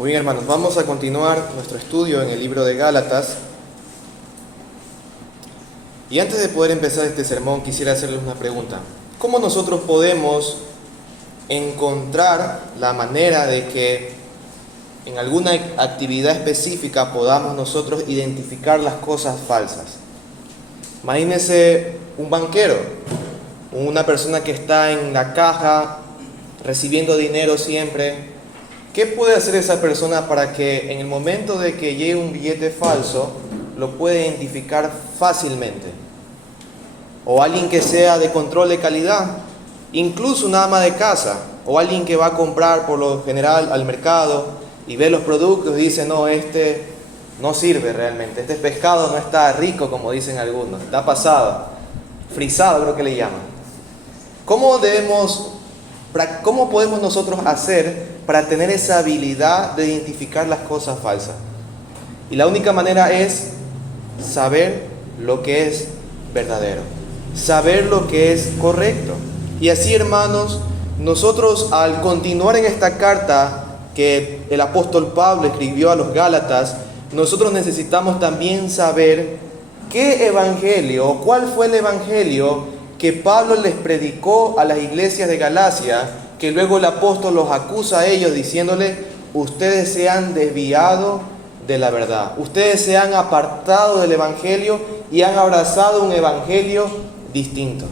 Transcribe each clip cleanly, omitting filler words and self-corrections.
Muy bien, hermanos, vamos a continuar nuestro estudio en el libro de Gálatas. Y antes de poder empezar este sermón, quisiera hacerles una pregunta. ¿Cómo nosotros podemos encontrar la manera de que en alguna actividad específica podamos nosotros identificar las cosas falsas? Imagínense un banquero, una persona que está en la caja recibiendo dinero siempre. ¿Qué puede hacer esa persona para que en el momento de que llegue un billete falso lo pueda identificar fácilmente? O alguien que sea de control de calidad, incluso una ama de casa, o alguien que va a comprar por lo general al mercado y ve los productos y dice: no, este no sirve realmente, este pescado no está rico como dicen algunos, está pasado, frisado creo que le llaman. ¿Cómo podemos nosotros hacer para tener esa habilidad de identificar las cosas falsas? Y la única manera es saber lo que es verdadero, saber lo que es correcto. Y así, hermanos, nosotros al continuar en esta carta que el apóstol Pablo escribió a los Gálatas, nosotros necesitamos también saber qué evangelio, o cuál fue el evangelio que Pablo les predicó a las iglesias de Galacia, que luego el apóstol los acusa a ellos diciéndole: ustedes se han desviado de la verdad, ustedes se han apartado del evangelio y han abrazado un evangelio distinto.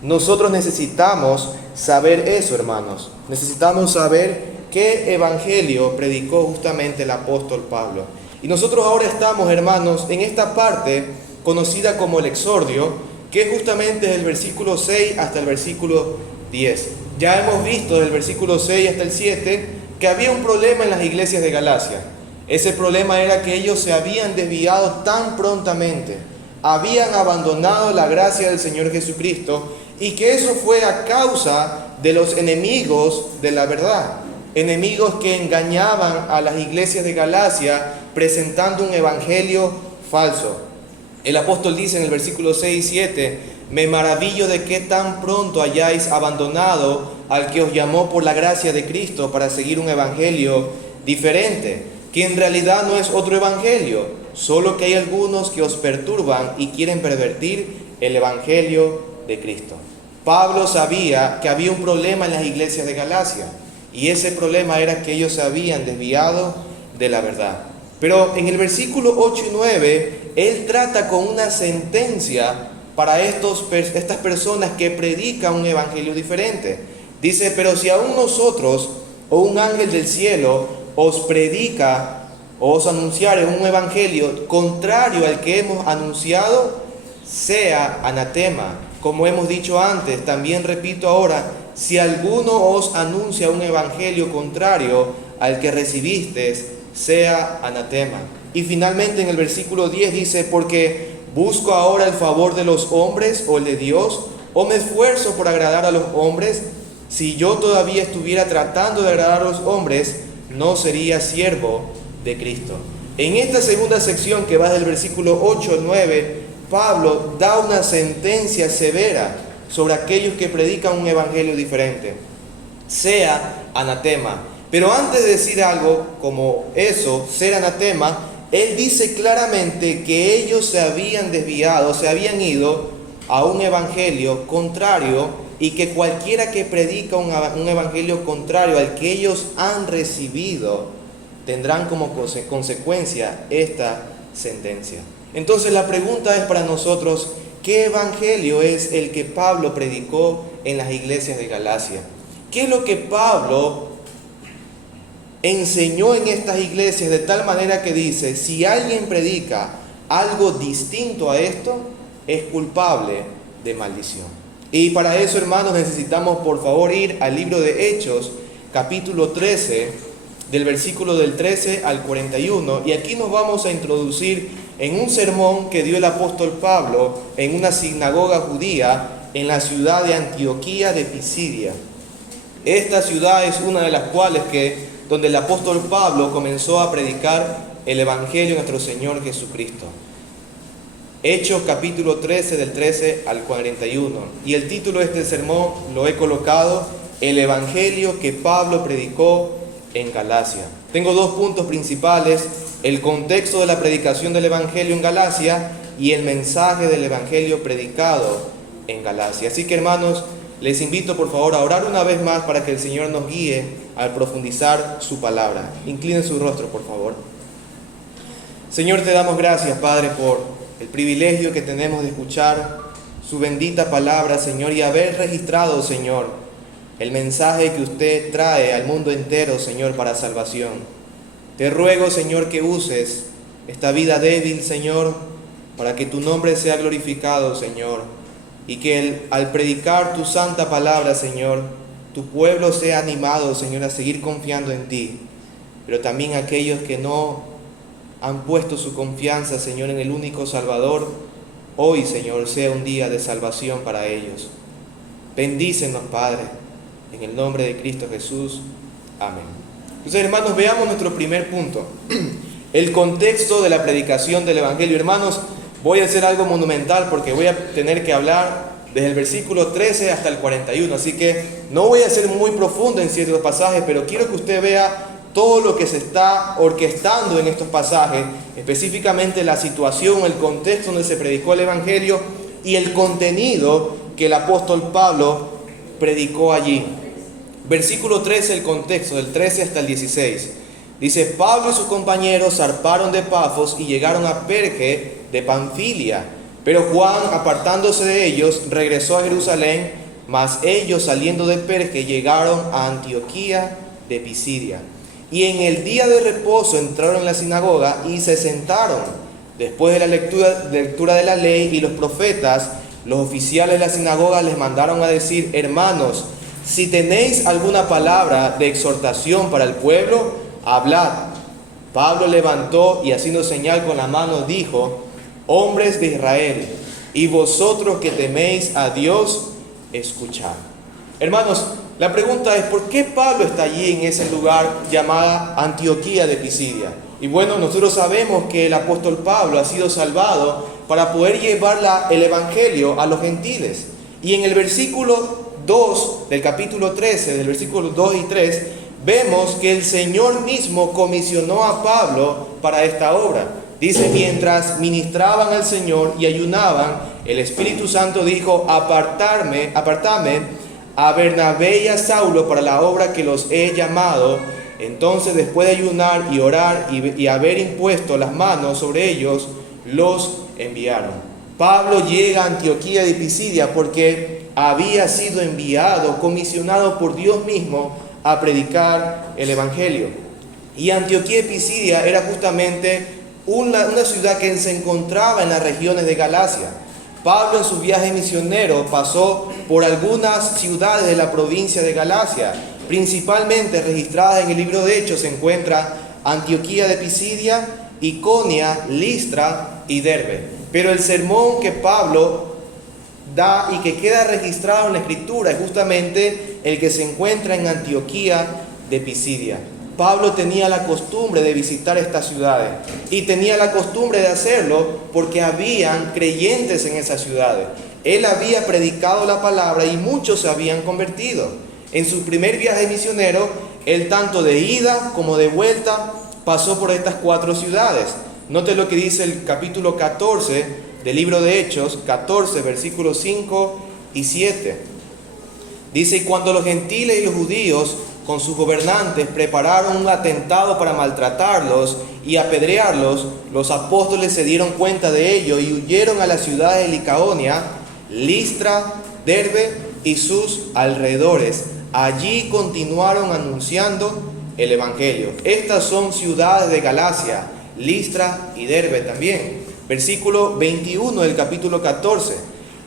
Nosotros necesitamos saber eso, hermanos. Necesitamos saber qué evangelio predicó justamente el apóstol Pablo. Y nosotros ahora estamos, hermanos, en esta parte conocida como el exordio, que es justamente desde el versículo 6 hasta el versículo 10. Ya hemos visto desde el versículo 6 hasta el 7 que había un problema en las iglesias de Galacia. Ese problema era que ellos se habían desviado tan prontamente, habían abandonado la gracia del Señor Jesucristo, y que eso fue a causa de los enemigos de la verdad, enemigos que engañaban a las iglesias de Galacia presentando un evangelio falso. El apóstol dice en el versículo 6 y 7: me maravillo de que tan pronto hayáis abandonado al que os llamó por la gracia de Cristo para seguir un evangelio diferente, que en realidad no es otro evangelio, solo que hay algunos que os perturban y quieren pervertir el evangelio de Cristo. Pablo sabía que había un problema en las iglesias de Galacia, y ese problema era que ellos se habían desviado de la verdad. Pero en el versículo 8 y 9, él trata con una sentencia para estas personas que predican un evangelio diferente. Dice: pero si aún nosotros o un ángel del cielo os predica o os anunciare un evangelio contrario al que hemos anunciado, sea anatema. Como hemos dicho antes, también repito ahora: si alguno os anuncia un evangelio contrario al que recibisteis, sea anatema. Y finalmente en el versículo 10 dice: porque ¿busco ahora el favor de los hombres o el de Dios? ¿O me esfuerzo por agradar a los hombres? Si yo todavía estuviera tratando de agradar a los hombres, no sería siervo de Cristo. En esta segunda sección, que va del versículo 8 al 9, Pablo da una sentencia severa sobre aquellos que predican un evangelio diferente. Sea anatema. Pero antes de decir algo como eso, ser anatema, él dice claramente que ellos se habían desviado, se habían ido a un evangelio contrario, y que cualquiera que predica un evangelio contrario al que ellos han recibido tendrán como consecuencia esta sentencia. Entonces la pregunta es para nosotros: ¿qué evangelio es el que Pablo predicó en las iglesias de Galacia? ¿Qué es lo que Pablo enseñó en estas iglesias de tal manera que dice: si alguien predica algo distinto a esto, es culpable de maldición? Y para eso, hermanos, necesitamos por favor ir al libro de Hechos, capítulo 13, del versículo del 13 al 41, y aquí nos vamos a introducir en un sermón que dio el apóstol Pablo en una sinagoga judía en la ciudad de Antioquía de Pisidia. Esta ciudad es una de las cuales donde el apóstol Pablo comenzó a predicar el evangelio de nuestro Señor Jesucristo. Hechos capítulo 13 del 13 al 41. Y el título de este sermón lo he colocado: el evangelio que Pablo predicó en Galacia. Tengo dos puntos principales: el contexto de la predicación del Evangelio en Galacia y el mensaje del Evangelio predicado en Galacia. Así que, hermanos, les invito por favor a orar una vez más para que el Señor nos guíe al profundizar su palabra. Inclinen su rostro, por favor. Señor, te damos gracias, Padre, por el privilegio que tenemos de escuchar su bendita palabra, Señor, y haber registrado, Señor, el mensaje que usted trae al mundo entero, Señor, para salvación. Te ruego, Señor, que uses esta vida débil, Señor, para que tu nombre sea glorificado, Señor, y que al predicar tu santa palabra, Señor, tu pueblo sea animado, Señor, a seguir confiando en ti. Pero también aquellos que no han puesto su confianza, Señor, en el único Salvador, hoy, Señor, sea un día de salvación para ellos. Bendícenos, Padre, en el nombre de Cristo Jesús. Amén. Entonces, hermanos, veamos nuestro primer punto, el contexto de la predicación del Evangelio. Hermanos, voy a hacer algo monumental porque voy a tener que hablar desde el versículo 13 hasta el 41, así que no voy a ser muy profundo en ciertos pasajes, pero quiero que usted vea todo lo que se está orquestando en estos pasajes, específicamente la situación, el contexto donde se predicó el Evangelio y el contenido que el apóstol Pablo predicó allí. Versículo 13, el contexto, del 13 hasta el 16. Dice: Pablo y sus compañeros zarparon de Pafos y llegaron a Perge de Panfilia, pero Juan, apartándose de ellos, regresó a Jerusalén, mas ellos, saliendo de Perge, llegaron a Antioquía de Pisidia. Y en el día de reposo entraron en la sinagoga y se sentaron. Después de la lectura de la ley y los profetas, los oficiales de la sinagoga les mandaron a decir: hermanos, si tenéis alguna palabra de exhortación para el pueblo, hablad. Pablo levantó y haciendo señal con la mano dijo: hombres de Israel, y vosotros que teméis a Dios, escuchad. Hermanos, la pregunta es: ¿por qué Pablo está allí en ese lugar llamada Antioquía de Pisidia? Y bueno, nosotros sabemos que el apóstol Pablo ha sido salvado para poder llevar el Evangelio a los gentiles. Y en el versículo 2 del capítulo 13, del versículo 2 y 3, vemos que el Señor mismo comisionó a Pablo para esta obra. Dice: mientras ministraban al Señor y ayunaban, el Espíritu Santo dijo: apartadme a Bernabé y a Saulo para la obra que los he llamado. Entonces, después de ayunar y orar y haber impuesto las manos sobre ellos, los enviaron. Pablo llega a Antioquía de Pisidia porque había sido enviado, comisionado por Dios mismo a predicar el Evangelio. Y Antioquía de Pisidia era justamente una ciudad que se encontraba en las regiones de Galacia. Pablo, en su viaje misionero, pasó por algunas ciudades de la provincia de Galacia. Principalmente registradas en el libro de Hechos se encuentra Antioquía de Pisidia, Iconia, Listra y Derbe. Pero el sermón que Pablo da y que queda registrado en la Escritura es justamente el que se encuentra en Antioquía de Pisidia. Pablo tenía la costumbre de visitar estas ciudades y tenía la costumbre de hacerlo porque habían creyentes en esas ciudades. Él había predicado la palabra y muchos se habían convertido. En su primer viaje misionero, él tanto de ida como de vuelta pasó por estas 4 ciudades. Note lo que dice el capítulo 14 del libro de Hechos, 14, versículos 5 y 7. Dice: y cuando los gentiles y los judíos con sus gobernantes prepararon un atentado para maltratarlos y apedrearlos, los apóstoles se dieron cuenta de ello y huyeron a las ciudades de Licaonia, Listra, Derbe y sus alrededores. Allí continuaron anunciando el Evangelio. Estas son ciudades de Galacia, Listra y Derbe también. Versículo 21 del capítulo 14.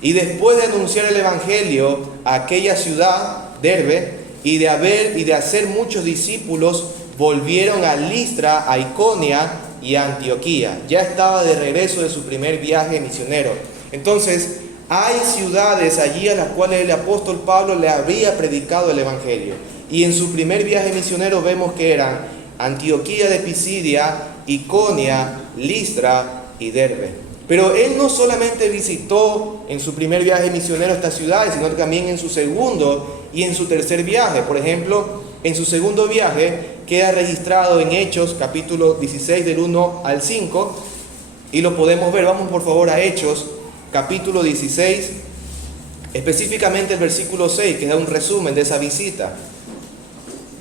Y después de anunciar el Evangelio a aquella ciudad, Derbe, y de hacer muchos discípulos, volvieron a Listra, a Iconia y a Antioquía. Ya estaba de regreso de su primer viaje misionero. Entonces, hay ciudades allí a las cuales el apóstol Pablo le había predicado el Evangelio. Y en su primer viaje misionero vemos que eran Antioquía de Pisidia, Iconia, Listra y Derbe. Pero él no solamente visitó en su primer viaje misionero estas ciudades, sino también en su segundo y en su tercer viaje. Por ejemplo, en su segundo viaje, queda registrado en Hechos, capítulo 16, del 1 al 5, y lo podemos ver. Vamos por favor a Hechos, capítulo 16, específicamente el versículo 6, que da un resumen de esa visita.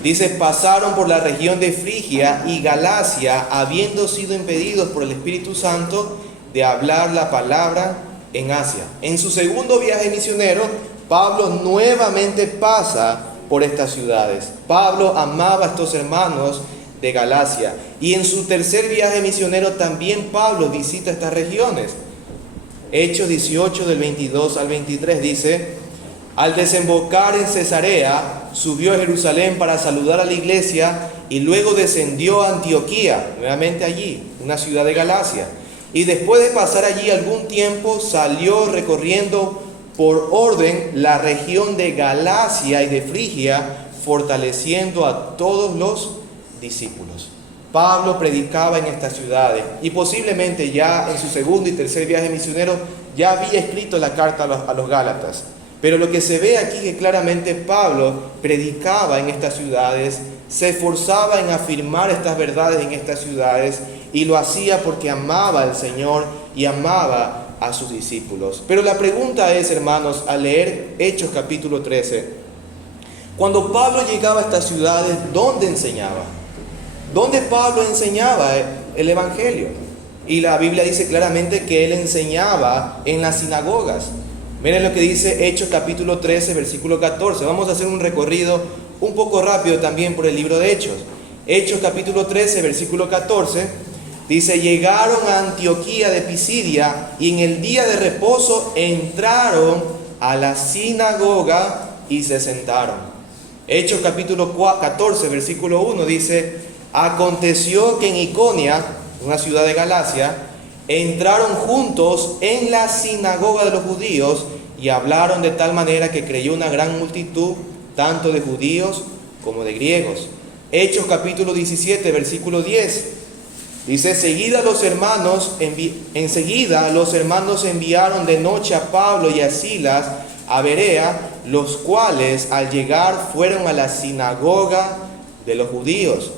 Dice: pasaron por la región de Frigia y Galacia, habiendo sido impedidos por el Espíritu Santo de hablar la palabra en Asia. En su segundo viaje misionero, Pablo nuevamente pasa por estas ciudades. Pablo amaba a estos hermanos de Galacia. Y en su tercer viaje misionero también Pablo visita estas regiones. Hechos 18 del 22 al 23 dice: al desembocar en Cesarea, subió a Jerusalén para saludar a la iglesia y luego descendió a Antioquía, nuevamente allí, una ciudad de Galacia. Y después de pasar allí algún tiempo, salió recorriendo por orden la región de Galacia y de Frigia, fortaleciendo a todos los discípulos. Pablo predicaba en estas ciudades y posiblemente ya en su segundo y tercer viaje misionero ya había escrito la carta a los Gálatas. Pero lo que se ve aquí es que claramente Pablo predicaba en estas ciudades, se esforzaba en afirmar estas verdades en estas ciudades y lo hacía porque amaba al Señor y amaba a sus discípulos. Pero la pregunta es, hermanos, al leer Hechos capítulo 13, cuando Pablo llegaba a estas ciudades, ¿dónde enseñaba? ¿Dónde Pablo enseñaba el Evangelio? Y la Biblia dice claramente que él enseñaba en las sinagogas. Miren lo que dice Hechos capítulo 13, versículo 14. Vamos a hacer un recorrido un poco rápido también por el libro de Hechos. Hechos capítulo 13, versículo 14, dice: llegaron a Antioquía de Pisidia y en el día de reposo entraron a la sinagoga y se sentaron. Hechos capítulo 14, versículo 1 dice: aconteció que en Iconia, una ciudad de Galacia, entraron juntos en la sinagoga de los judíos y hablaron de tal manera que creyó una gran multitud, tanto de judíos como de griegos. Hechos capítulo 17, versículo 10, dice: enseguida los hermanos enviaron de noche a Pablo y a Silas a Berea, los cuales al llegar fueron a la sinagoga de los judíos.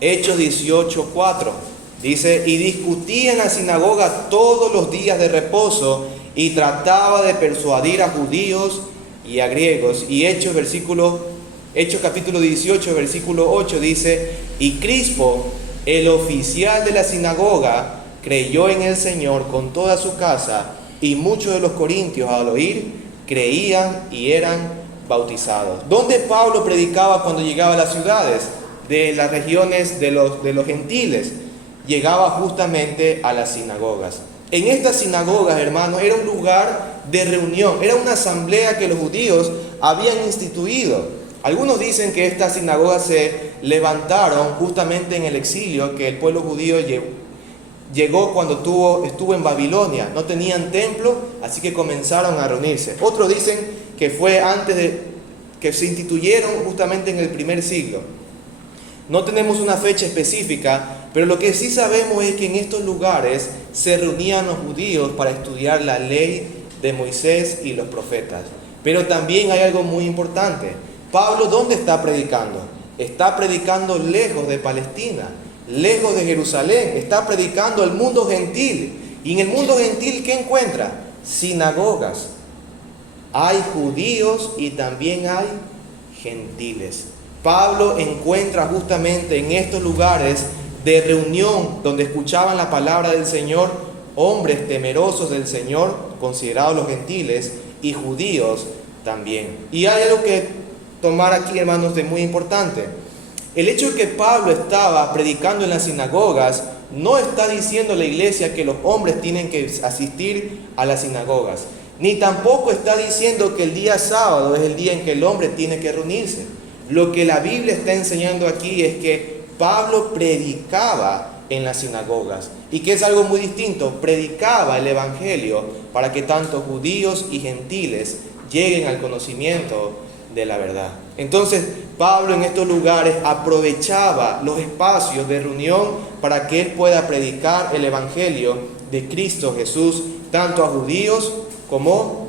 Hechos 18, 4. Dice: y discutía en la sinagoga todos los días de reposo y trataba de persuadir a judíos y a griegos. Y Hechos capítulo 18, versículo 8 dice: y Crispo, el oficial de la sinagoga, creyó en el Señor con toda su casa, y muchos de los corintios al oír creían y eran bautizados. ¿Dónde Pablo predicaba cuando llegaba a las ciudades de las regiones de los gentiles? Llegaba justamente a las sinagogas. En estas sinagogas, hermanos, era un lugar de reunión, era una asamblea que los judíos habían instituido. Algunos dicen que estas sinagogas se levantaron justamente en el exilio que el pueblo judío llegó cuando estuvo en Babilonia. No tenían templo, así que comenzaron a reunirse. Otros dicen que fue antes de que se instituyeron justamente en el primer siglo. No tenemos una fecha específica, pero lo que sí sabemos es que en estos lugares se reunían los judíos para estudiar la ley de Moisés y los profetas. Pero también hay algo muy importante. Pablo, ¿dónde está predicando? Está predicando lejos de Palestina, lejos de Jerusalén. Está predicando al mundo gentil. Y en el mundo gentil, ¿qué encuentra? Sinagogas. Hay judíos y también hay gentiles. Pablo encuentra justamente en estos lugares de reunión donde escuchaban la palabra del Señor hombres temerosos del Señor, considerados los gentiles, y judíos también. Y hay algo que tomar aquí, hermanos, de muy importante. El hecho de que Pablo estaba predicando en las sinagogas no está diciendo a la iglesia que los hombres tienen que asistir a las sinagogas, ni tampoco está diciendo que el día sábado es el día en que el hombre tiene que reunirse. Lo que la Biblia está enseñando aquí es que Pablo predicaba en las sinagogas, y que es algo muy distinto, predicaba el Evangelio para que tanto judíos y gentiles lleguen al conocimiento de la verdad. Entonces, Pablo en estos lugares aprovechaba los espacios de reunión para que él pueda predicar el Evangelio de Cristo Jesús, tanto a judíos como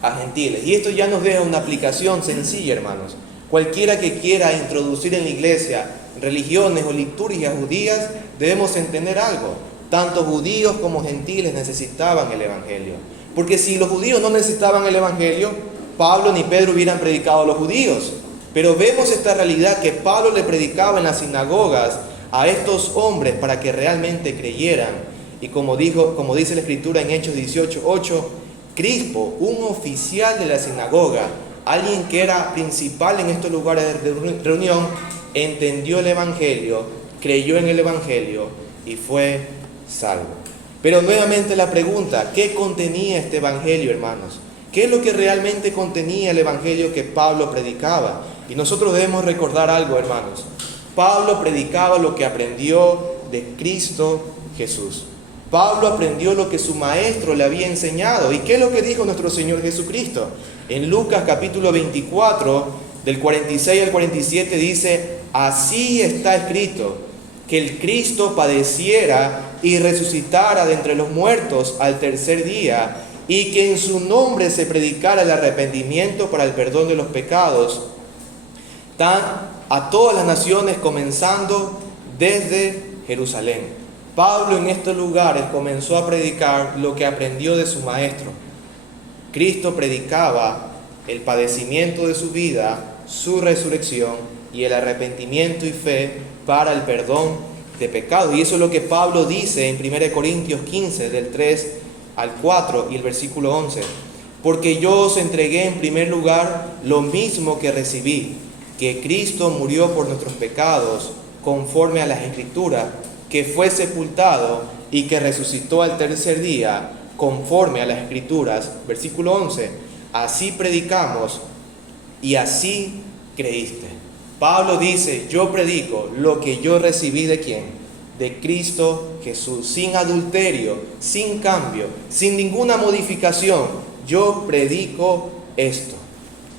a gentiles. Y esto ya nos deja una aplicación sencilla, hermanos. Cualquiera que quiera introducir en la iglesia religiones o liturgias judías, debemos entender algo. Tanto judíos como gentiles necesitaban el Evangelio. Porque si los judíos no necesitaban el Evangelio, Pablo ni Pedro hubieran predicado a los judíos. Pero vemos esta realidad que Pablo le predicaba en las sinagogas a estos hombres para que realmente creyeran. Y como dice la Escritura en Hechos 18:8, Crispo, un oficial de la sinagoga, alguien que era principal en estos lugares de reunión, entendió el Evangelio, creyó en el Evangelio y fue salvo. Pero nuevamente la pregunta, ¿qué contenía este Evangelio, hermanos? ¿Qué es lo que realmente contenía el Evangelio que Pablo predicaba? Y nosotros debemos recordar algo, hermanos. Pablo predicaba lo que aprendió de Cristo Jesús. Pablo aprendió lo que su maestro le había enseñado. ¿Y qué es lo que dijo nuestro Señor Jesucristo? En Lucas capítulo 24, del 46 al 47 dice: así está escrito, que el Cristo padeciera y resucitara de entre los muertos al tercer día, y que en su nombre se predicara el arrepentimiento para el perdón de los pecados, a todas las naciones, comenzando desde Jerusalén. Pablo en estos lugares comenzó a predicar lo que aprendió de su maestro. Cristo predicaba el padecimiento de su vida, su resurrección y el arrepentimiento y fe para el perdón de pecados. Y eso es lo que Pablo dice en 1 Corintios 15, del 3 al 4 y el versículo 11. Porque yo os entregué en primer lugar lo mismo que recibí, que Cristo murió por nuestros pecados, conforme a las Escrituras, que fue sepultado y que resucitó al tercer día, conforme a las Escrituras. Versículo 11. Así predicamos y así creíste. Pablo dice: yo predico lo que yo recibí ¿de quién? De Cristo Jesús, sin adulterio, sin cambio, sin ninguna modificación. Yo predico esto.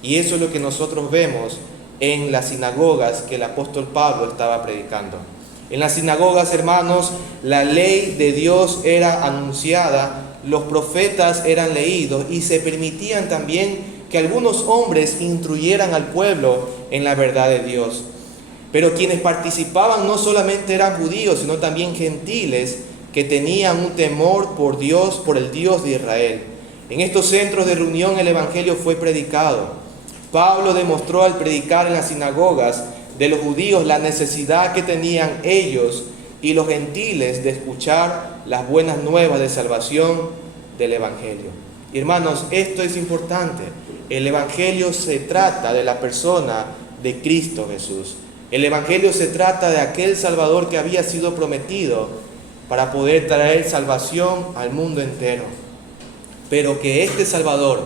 Y eso es lo que nosotros vemos en las sinagogas que el apóstol Pablo estaba predicando. En las sinagogas, hermanos, la ley de Dios era anunciada, los profetas eran leídos y se permitían también que algunos hombres instruyeran al pueblo en la verdad de Dios. Pero quienes participaban no solamente eran judíos, sino también gentiles que tenían un temor por Dios, por el Dios de Israel. En estos centros de reunión el Evangelio fue predicado. Pablo demostró al predicar en las sinagogas de los judíos la necesidad que tenían ellos y los gentiles de escuchar las buenas nuevas de salvación del Evangelio. Y hermanos, esto es importante. El Evangelio se trata de la persona de Cristo Jesús. El Evangelio se trata de aquel Salvador que había sido prometido para poder traer salvación al mundo entero. Pero que este Salvador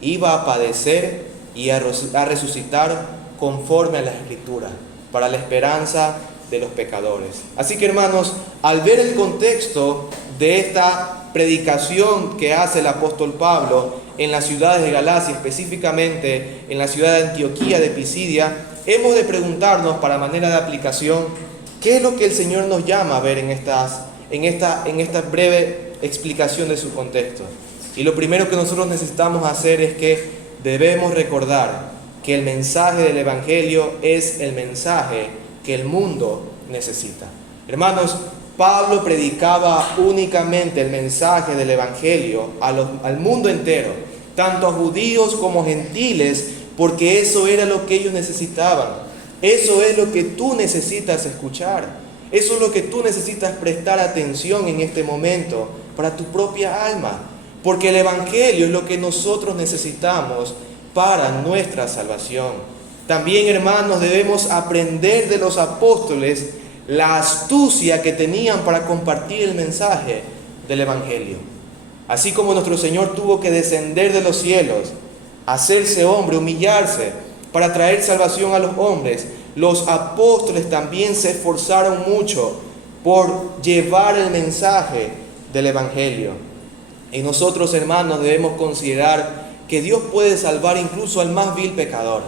iba a padecer y a resucitar conforme a las Escrituras, para la esperanza de los pecadores. Así que, hermanos, al ver el contexto de esta predicación que hace el apóstol Pablo en las ciudades de Galacia, específicamente en la ciudad de Antioquía de Pisidia, hemos de preguntarnos, para manera de aplicación, ¿qué es lo que el Señor nos llama a ver en esta breve explicación de su contexto? Y lo primero que nosotros necesitamos hacer es que debemos recordar que el mensaje del Evangelio es el mensaje que el mundo necesita. Hermanos, Pablo predicaba únicamente el mensaje del Evangelio al mundo entero, tanto a judíos como gentiles, porque eso era lo que ellos necesitaban. Eso es lo que tú necesitas escuchar. Eso es lo que tú necesitas prestar atención en este momento para tu propia alma, porque el Evangelio es lo que nosotros necesitamos para nuestra salvación. También, hermanos, debemos aprender de los apóstoles la astucia que tenían para compartir el mensaje del Evangelio. Así como nuestro Señor tuvo que descender de los cielos, hacerse hombre, humillarse para traer salvación a los hombres, los apóstoles también se esforzaron mucho por llevar el mensaje del Evangelio. Y nosotros, hermanos, debemos considerar que Dios puede salvar incluso al más vil pecador,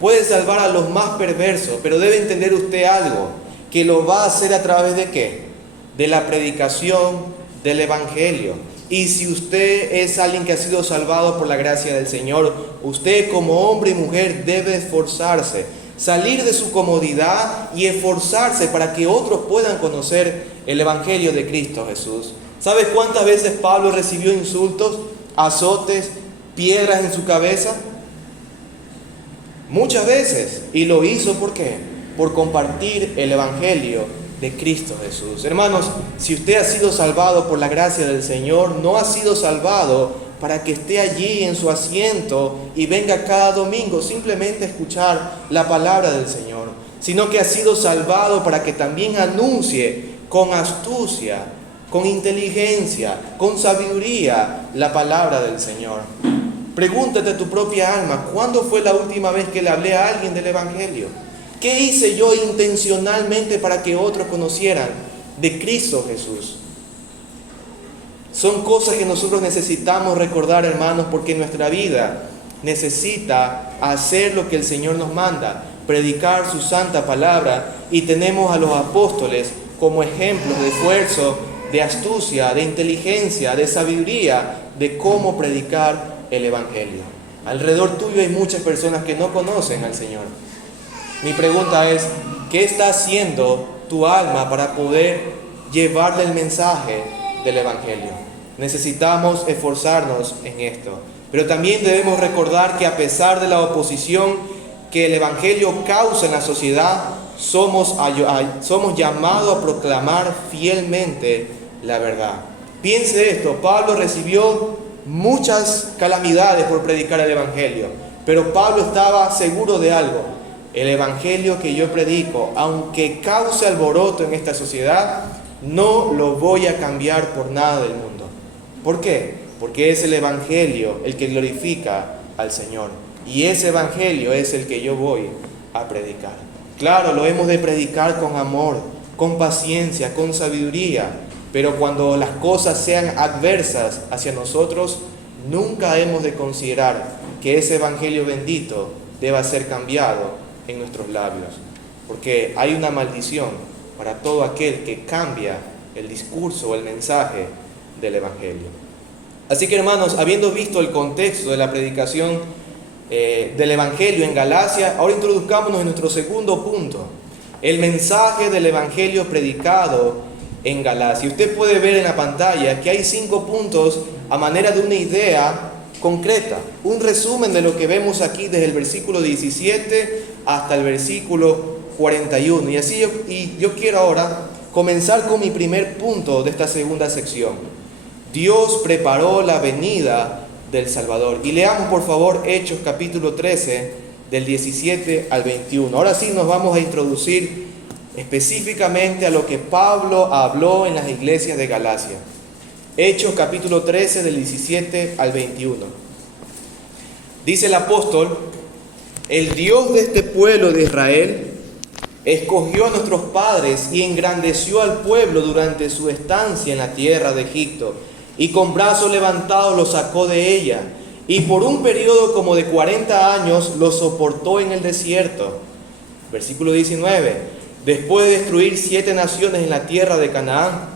puede salvar a los más perversos, pero debe entender usted algo, que lo va a hacer a través de ¿qué? De la predicación del Evangelio. Y si usted es alguien que ha sido salvado por la gracia del Señor, usted como hombre y mujer debe esforzarse, salir de su comodidad y esforzarse para que otros puedan conocer el Evangelio de Cristo Jesús. ¿Sabes cuántas veces Pablo recibió insultos, azotes, piedras en su cabeza? Muchas veces. Y lo hizo ¿por qué? Por compartir el Evangelio de Cristo Jesús. Hermanos, si usted ha sido salvado por la gracia del Señor, no ha sido salvado para que esté allí en su asiento y venga cada domingo simplemente a escuchar la palabra del Señor, sino que ha sido salvado para que también anuncie con astucia, con inteligencia, con sabiduría la palabra del Señor. Pregúntate a tu propia alma, ¿cuándo fue la última vez que le hablé a alguien del Evangelio? ¿Qué hice yo intencionalmente para que otros conocieran de Cristo Jesús? Son cosas que nosotros necesitamos recordar, hermanos, porque nuestra vida necesita hacer lo que el Señor nos manda, predicar su santa palabra, y tenemos a los apóstoles como ejemplos de esfuerzo, de astucia, de inteligencia, de sabiduría, de cómo predicar el Evangelio. Alrededor tuyo hay muchas personas que no conocen al Señor. Mi pregunta es, ¿qué está haciendo tu alma para poder llevarle el mensaje del Evangelio? Necesitamos esforzarnos en esto. Pero también debemos recordar que a pesar de la oposición que el Evangelio causa en la sociedad, somos llamados a proclamar fielmente la verdad. Piense esto, Pablo recibió muchas calamidades por predicar el Evangelio, pero Pablo estaba seguro de algo. El Evangelio que yo predico, aunque cause alboroto en esta sociedad, no lo voy a cambiar por nada del mundo. ¿Por qué? Porque es el Evangelio el que glorifica al Señor. Y ese Evangelio es el que yo voy a predicar. Claro, lo hemos de predicar con amor, con paciencia, con sabiduría. Pero cuando las cosas sean adversas hacia nosotros, nunca hemos de considerar que ese Evangelio bendito deba ser cambiado en nuestros labios, porque hay una maldición para todo aquel que cambia el discurso o el mensaje del Evangelio. Así que, hermanos, habiendo visto el contexto de la predicación del Evangelio en Galacia, ahora introduzcámonos en nuestro segundo punto, el mensaje del Evangelio predicado en Galacia. Usted puede ver en la pantalla que hay 5 puntos a manera de una idea concreta, un resumen de lo que vemos aquí desde el versículo 17 hasta el versículo 41. Y yo quiero ahora comenzar con mi primer punto de esta segunda sección. Dios preparó la venida del Salvador. Y leamos por favor Hechos capítulo 13 del 17 al 21. Ahora sí nos vamos a introducir específicamente a lo que Pablo habló en las iglesias de Galacia. Hechos capítulo 13 del 17 al 21. Dice el apóstol: el Dios de este pueblo de Israel escogió a nuestros padres y engrandeció al pueblo durante su estancia en la tierra de Egipto, y con brazos levantados los sacó de ella, y por un periodo como de 40 años los soportó en el desierto. Versículo 19. Después de destruir 7 naciones en la tierra de Canaán,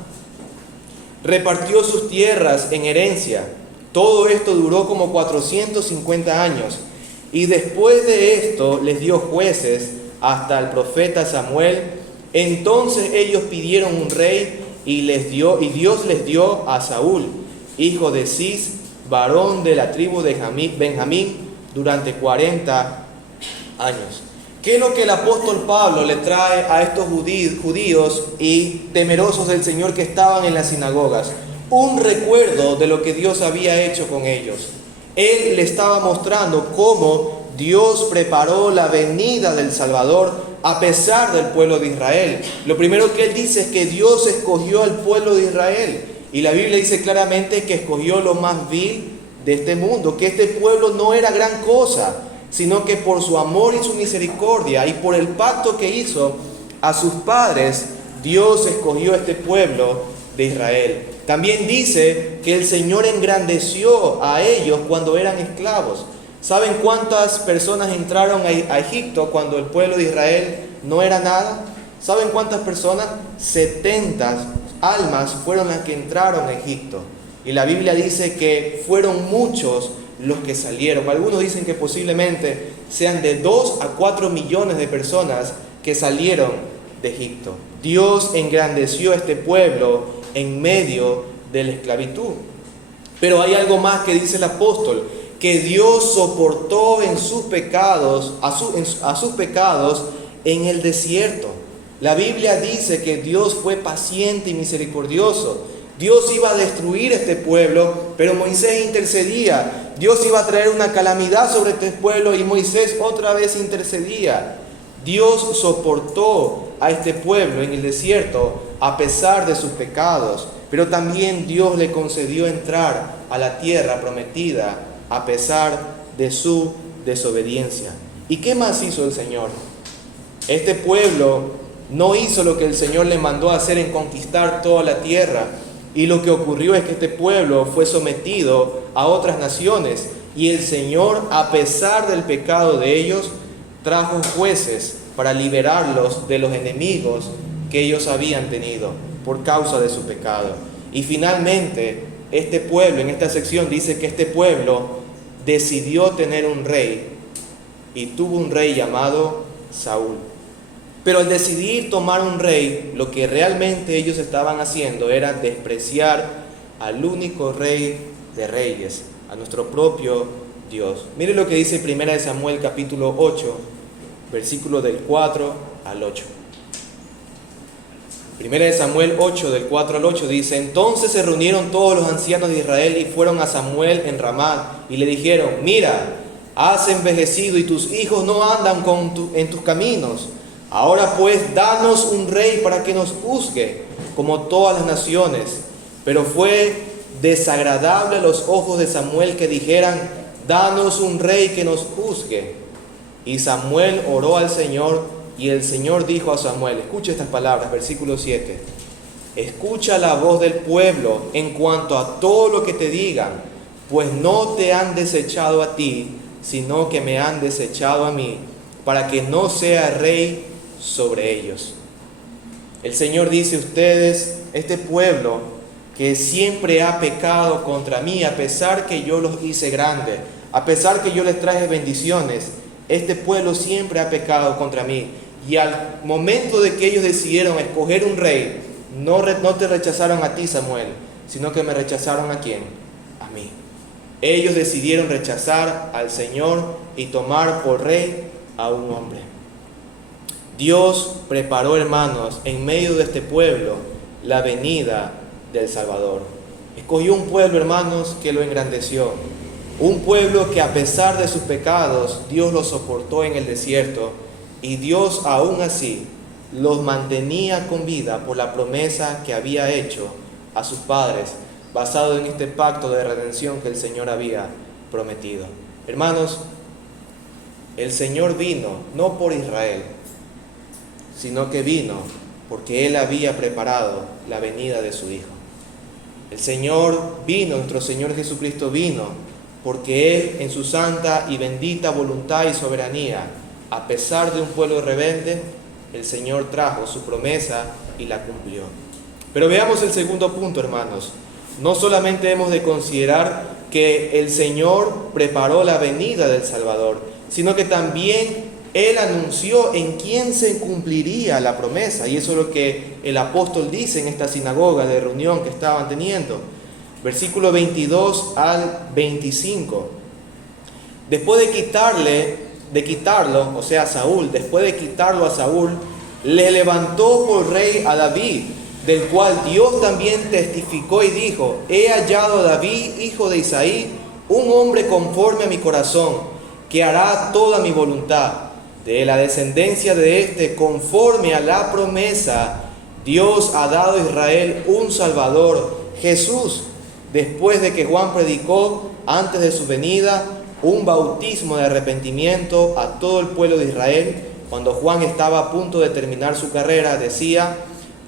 repartió sus tierras en herencia. Todo esto duró como 450 años. Y después de esto les dio jueces hasta el profeta Samuel. Entonces ellos pidieron un rey y Dios les dio a Saúl, hijo de Cis, varón de la tribu de Benjamín, durante 40 años. ¿Qué es lo que el apóstol Pablo le trae a estos judíos y temerosos del Señor que estaban en las sinagogas? Un recuerdo de lo que Dios había hecho con ellos. Él le estaba mostrando cómo Dios preparó la venida del Salvador a pesar del pueblo de Israel. Lo primero que él dice es que Dios escogió al pueblo de Israel. Y la Biblia dice claramente que escogió lo más vil de este mundo, que este pueblo no era gran cosa, sino que por su amor y su misericordia y por el pacto que hizo a sus padres, Dios escogió a este pueblo de Israel. También dice que el Señor engrandeció a ellos cuando eran esclavos. ¿Saben cuántas personas entraron a Egipto cuando el pueblo de Israel no era nada? ¿Saben cuántas personas? 70 almas fueron las que entraron a Egipto. Y la Biblia dice que fueron muchos los que salieron. Algunos dicen que posiblemente sean de 2 a 4 millones de personas que salieron de Egipto. Dios engrandeció a este pueblo en medio de la esclavitud. Pero hay algo más que dice el apóstol, que Dios soportó en sus pecados, a sus pecados en el desierto. La Biblia dice que Dios fue paciente y misericordioso. Dios iba a destruir este pueblo, pero Moisés intercedía. Dios iba a traer una calamidad sobre este pueblo y Moisés otra vez intercedía. Dios soportó a este pueblo en el desierto a pesar de sus pecados, pero también Dios le concedió entrar a la tierra prometida a pesar de su desobediencia. ¿Y qué más hizo el Señor? Este pueblo no hizo lo que el Señor le mandó a hacer en conquistar toda la tierra. Y lo que ocurrió es que este pueblo fue sometido a otras naciones. Y el Señor, a pesar del pecado de ellos, trajo jueces para liberarlos de los enemigos que ellos habían tenido por causa de su pecado. Y finalmente, este pueblo, en esta sección dice que este pueblo decidió tener un rey y tuvo un rey llamado Saúl. Pero al decidir tomar un rey, lo que realmente ellos estaban haciendo era despreciar al único rey de reyes, a nuestro propio Dios. Mire lo que dice 1 Samuel capítulo 8, versículo del 4 al 8. 1 Samuel 8, del 4 al 8 dice: Entonces se reunieron todos los ancianos de Israel y fueron a Samuel en Ramá y le dijeron: Mira, has envejecido y tus hijos no andan en tus caminos. Ahora pues, danos un rey para que nos juzgue, como todas las naciones. Pero fue desagradable a los ojos de Samuel que dijeran: danos un rey que nos juzgue. Y Samuel oró al Señor, y el Señor dijo a Samuel, escucha estas palabras, versículo 7, escucha la voz del pueblo en cuanto a todo lo que te digan, pues no te han desechado a ti, sino que me han desechado a mí, para que no sea rey sobre ellos. El Señor dice: ustedes, este pueblo que siempre ha pecado contra mí, a pesar que yo los hice grandes, a pesar que yo les traje bendiciones, este pueblo siempre ha pecado contra mí. Y al momento de que ellos decidieron escoger un rey, no te rechazaron a ti, Samuel, sino que me rechazaron ¿a quién? A mí. Ellos decidieron rechazar al Señor y tomar por rey a un hombre. Dios preparó, hermanos, en medio de este pueblo, la venida del Salvador. Escogió un pueblo, hermanos, que lo engrandeció. Un pueblo que a pesar de sus pecados, Dios los soportó en el desierto. Y Dios aún así los mantenía con vida por la promesa que había hecho a sus padres, basado en este pacto de redención que el Señor había prometido. Hermanos, el Señor vino no por Israel, sino que vino porque Él había preparado la venida de su Hijo. El Señor vino, nuestro Señor Jesucristo vino, porque Él en su santa y bendita voluntad y soberanía, a pesar de un pueblo rebelde, el Señor trajo su promesa y la cumplió. Pero veamos el segundo punto, hermanos. No solamente hemos de considerar que el Señor preparó la venida del Salvador, sino que también Él anunció en quién se cumpliría la promesa. Y eso es lo que el apóstol dice en esta sinagoga de reunión que estaban teniendo. Versículo 22 al 25. Después de quitarlo, o sea, Saúl, después de quitarlo a Saúl, le levantó por rey a David, del cual Dios también testificó y dijo: he hallado a David, hijo de Isaí, un hombre conforme a mi corazón, que hará toda mi voluntad. De la descendencia de éste, conforme a la promesa, Dios ha dado a Israel un Salvador, Jesús, después de que Juan predicó antes de su venida un bautismo de arrepentimiento a todo el pueblo de Israel. Cuando Juan estaba a punto de terminar su carrera, decía: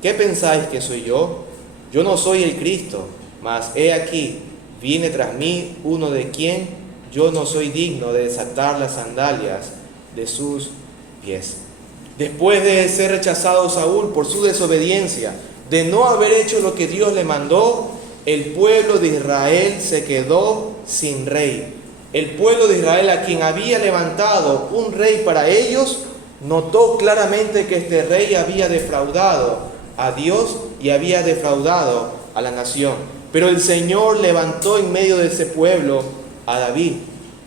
¿qué pensáis que soy yo? Yo no soy el Cristo, mas he aquí, viene tras mí uno de quien yo no soy digno de desatar las sandalias de sus pies. Después de ser rechazado Saúl por su desobediencia, de no haber hecho lo que Dios le mandó, el pueblo de Israel se quedó sin rey. El pueblo de Israel, a quien había levantado un rey para ellos, notó claramente que este rey había defraudado a Dios y había defraudado a la nación. Pero el Señor levantó en medio de ese pueblo a David,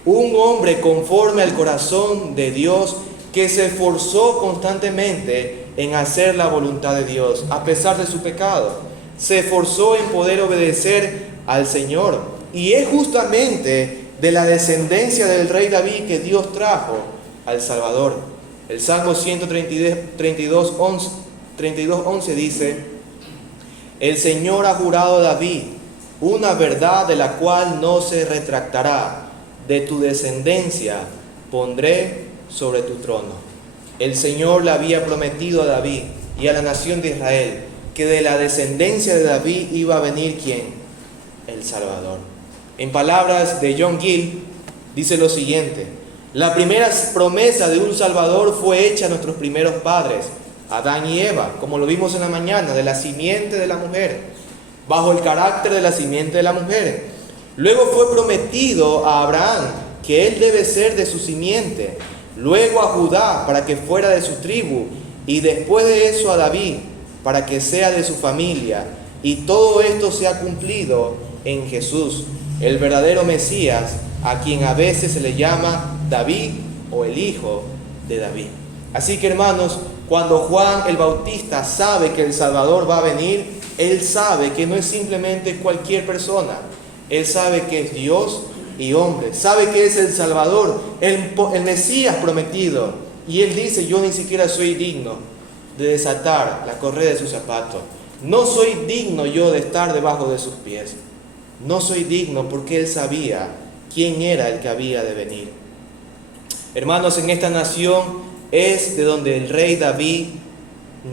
un hombre conforme al corazón de Dios, que se esforzó constantemente en hacer la voluntad de Dios, a pesar de su pecado. Se esforzó en poder obedecer al Señor. Y es justamente de la descendencia del rey David que Dios trajo al Salvador. El Salmo 32:11 dice: el Señor ha jurado a David una verdad de la cual no se retractará. De tu descendencia pondré sobre tu trono. El Señor le había prometido a David y a la nación de Israel que de la descendencia de David iba a venir ¿quién? El Salvador. En palabras de John Gill, dice lo siguiente: la primera promesa de un Salvador fue hecha a nuestros primeros padres, Adán y Eva, como lo vimos en la mañana, de la simiente de la mujer, bajo el carácter de la simiente de la mujer. Luego fue prometido a Abraham que él debe ser de su simiente, luego a Judá para que fuera de su tribu, y después de eso a David para que sea de su familia. Y todo esto se ha cumplido en Jesús, el verdadero Mesías, a quien a veces se le llama David o el hijo de David. Así que, hermanos, cuando Juan el Bautista sabe que el Salvador va a venir, él sabe que no es simplemente cualquier persona. Él sabe que es Dios y hombre, sabe que es el Salvador, el Mesías prometido. Y él dice: yo ni siquiera soy digno de desatar la correa de sus zapatos. No soy digno yo de estar debajo de sus pies. No soy digno, porque él sabía quién era el que había de venir. Hermanos, en esta nación es de donde el rey David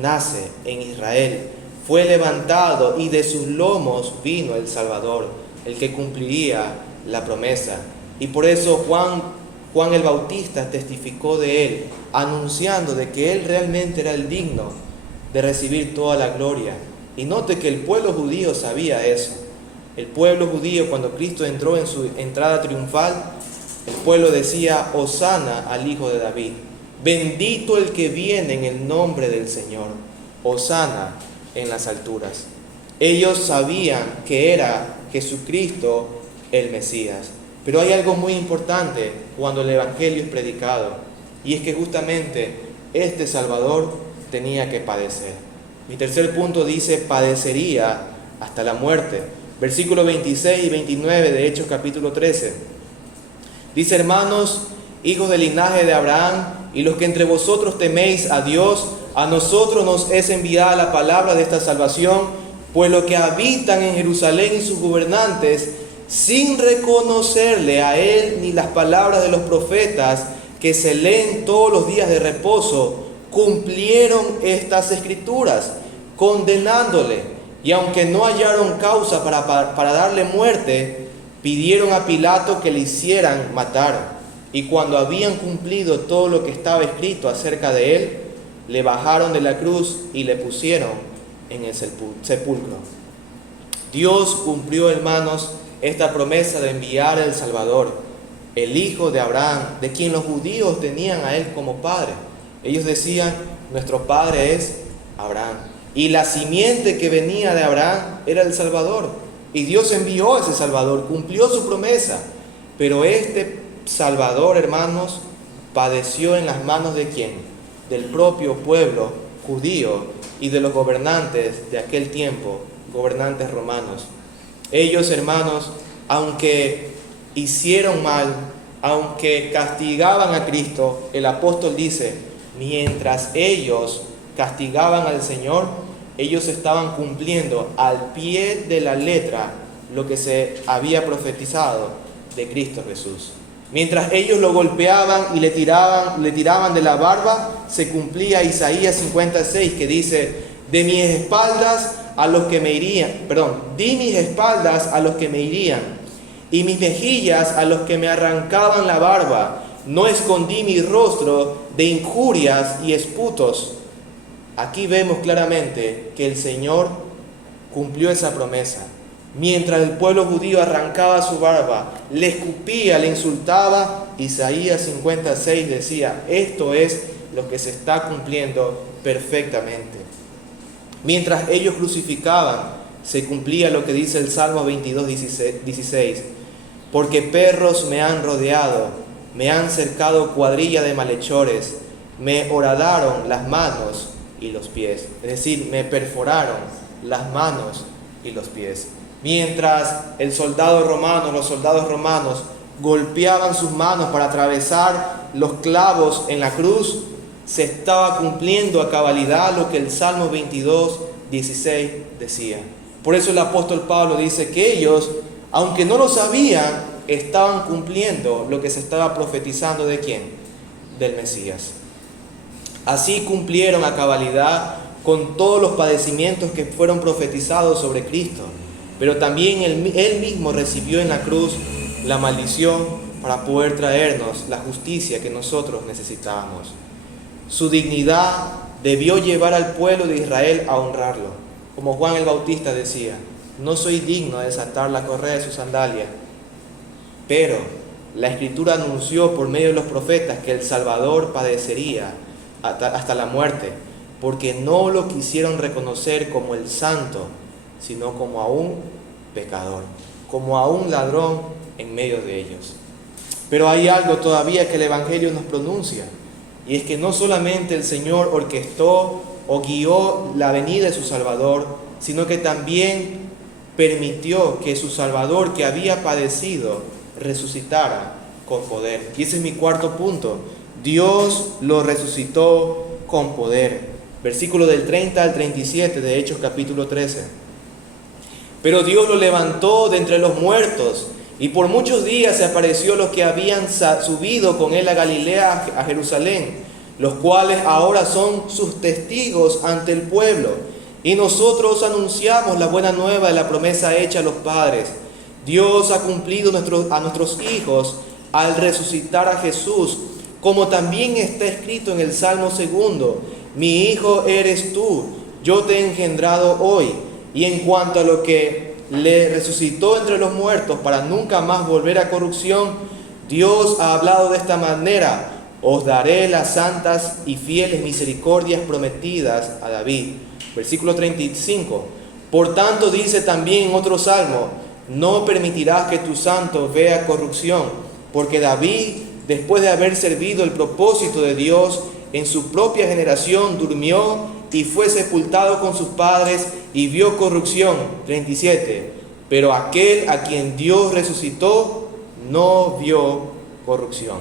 nace, en Israel. Fue levantado y de sus lomos vino el Salvador, el que cumpliría la promesa. Y por eso Juan el Bautista testificó de él, anunciando de que él realmente era el digno de recibir toda la gloria. Y note que el pueblo judío sabía eso. El pueblo judío, cuando Cristo entró en su entrada triunfal, el pueblo decía: Hosana al Hijo de David, bendito el que viene en el nombre del Señor, Hosana en las alturas. Ellos sabían que era Jesucristo el Mesías. Pero hay algo muy importante cuando el Evangelio es predicado, y es que justamente este Salvador tenía que padecer. Mi tercer punto dice: padecería hasta la muerte. Versículos 26 y 29 de Hechos capítulo 13. Dice: hermanos, hijos del linaje de Abraham, y los que entre vosotros teméis a Dios, a nosotros nos es enviada la palabra de esta salvación, pues los que habitan en Jerusalén y sus gobernantes, sin reconocerle a él ni las palabras de los profetas que se leen todos los días de reposo, cumplieron estas escrituras, condenándole, y aunque no hallaron causa para darle muerte, pidieron a Pilato que le hicieran matar. Y cuando habían cumplido todo lo que estaba escrito acerca de él, le bajaron de la cruz y le pusieron en el sepulcro. Dios cumplió, hermanos, esta promesa de enviar el Salvador, el hijo de Abraham, de quien los judíos tenían a él como padre. Ellos decían: nuestro padre es Abraham, y la simiente que venía de Abraham era el Salvador, y Dios envió a ese Salvador, cumplió su promesa. Pero este Salvador, hermanos, padeció en las manos ¿de quién? Del propio pueblo judío y de los gobernantes de aquel tiempo, gobernantes romanos. Ellos, hermanos, aunque hicieron mal, aunque castigaban a Cristo, el apóstol dice: mientras ellos castigaban al Señor, ellos estaban cumpliendo al pie de la letra lo que se había profetizado de Cristo Jesús. Mientras ellos lo golpeaban y le tiraban de la barba, se cumplía Isaías 56, que dice: di mis espaldas a los que me irían, y mis mejillas a los que me arrancaban la barba. No escondí mi rostro de injurias y esputos. Aquí vemos claramente que el Señor cumplió esa promesa. Mientras el pueblo judío arrancaba su barba, le escupía, le insultaba, Isaías 56 decía, esto es lo que se está cumpliendo perfectamente. Mientras ellos crucificaban, se cumplía lo que dice el Salmo 22:16, porque perros me han rodeado, me han cercado cuadrilla de malhechores, me horadaron las manos y los pies, es decir, me perforaron las manos y los pies. Mientras los soldados romanos golpeaban sus manos para atravesar los clavos en la cruz, se estaba cumpliendo a cabalidad lo que el Salmo 22:16 decía. Por eso el apóstol Pablo dice que ellos, aunque no lo sabían, estaban cumpliendo lo que se estaba profetizando ¿de quién? Del Mesías. Así cumplieron a cabalidad con todos los padecimientos que fueron profetizados sobre Cristo. Pero también Él mismo recibió en la cruz la maldición para poder traernos la justicia que nosotros necesitábamos. Su dignidad debió llevar al pueblo de Israel a honrarlo. Como Juan el Bautista decía, no soy digno de desatar la correa de su sandalia. Pero la Escritura anunció por medio de los profetas que el Salvador padecería hasta la muerte, porque no lo quisieron reconocer como el santo, sino como a un pecador, como a un ladrón en medio de ellos. Pero hay algo todavía que el Evangelio nos pronuncia, y es que no solamente el Señor orquestó o guió la venida de su Salvador, sino que también permitió que su Salvador, que había padecido, resucitara con poder. Y ese es mi cuarto punto. Dios lo resucitó con poder. Versículo del 30 al 37 de Hechos capítulo 13. Pero Dios lo levantó de entre los muertos, y por muchos días se apareció a los que habían subido con él a Galilea, a Jerusalén, los cuales ahora son sus testigos ante el pueblo. Y nosotros anunciamos la buena nueva de la promesa hecha a los padres. Dios ha cumplido a nuestros hijos al resucitar a Jesús, como también está escrito en el Salmo 2, mi hijo eres tú, yo te he engendrado hoy. Y en cuanto a lo que le resucitó entre los muertos para nunca más volver a corrupción, Dios ha hablado de esta manera, os daré las santas y fieles misericordias prometidas a David. Versículo 35, por tanto dice también en otro salmo, no permitirás que tu santo vea corrupción, porque David, después de haber servido el propósito de Dios en su propia generación, durmió y fue sepultado con sus padres y vio corrupción. 37. Pero aquel a quien Dios resucitó no vio corrupción.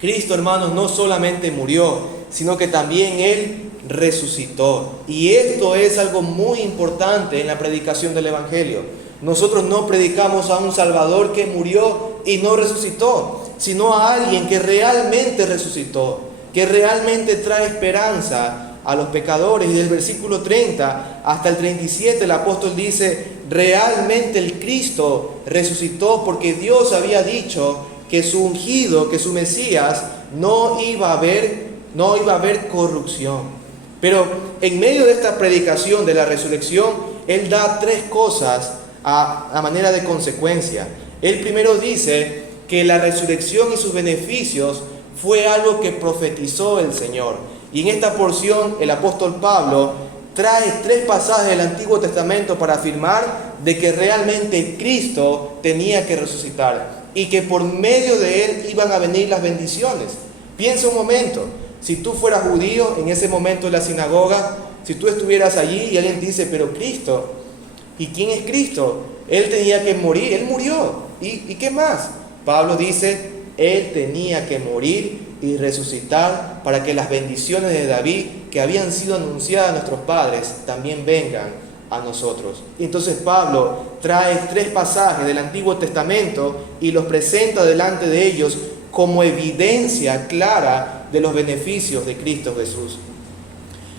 Cristo, hermanos, no solamente murió, sino que también Él resucitó. Y esto es algo muy importante en la predicación del Evangelio. Nosotros no predicamos a un Salvador que murió y no resucitó, sino a alguien que realmente resucitó, que realmente trae esperanza a los pecadores. Y del versículo 30 hasta el 37 el apóstol dice, realmente el Cristo resucitó porque Dios había dicho que su ungido, que su Mesías, no iba a haber corrupción. Pero en medio de esta predicación de la resurrección, Él da tres cosas a manera de consecuencia. Él primero dice que la resurrección y sus beneficios fue algo que profetizó el Señor. Y en esta porción el apóstol Pablo trae tres pasajes del Antiguo Testamento para afirmar de que realmente Cristo tenía que resucitar y que por medio de Él iban a venir las bendiciones. Piensa un momento, si tú fueras judío en ese momento en la sinagoga, si tú estuvieras allí y alguien te dice, pero Cristo, ¿y quién es Cristo? Él tenía que morir, Él murió. ¿Y qué más? Pablo dice, Él tenía que morir y resucitar para que las bendiciones de David que habían sido anunciadas a nuestros padres también vengan a nosotros. Y entonces Pablo trae tres pasajes del Antiguo Testamento y los presenta delante de ellos como evidencia clara de los beneficios de Cristo Jesús.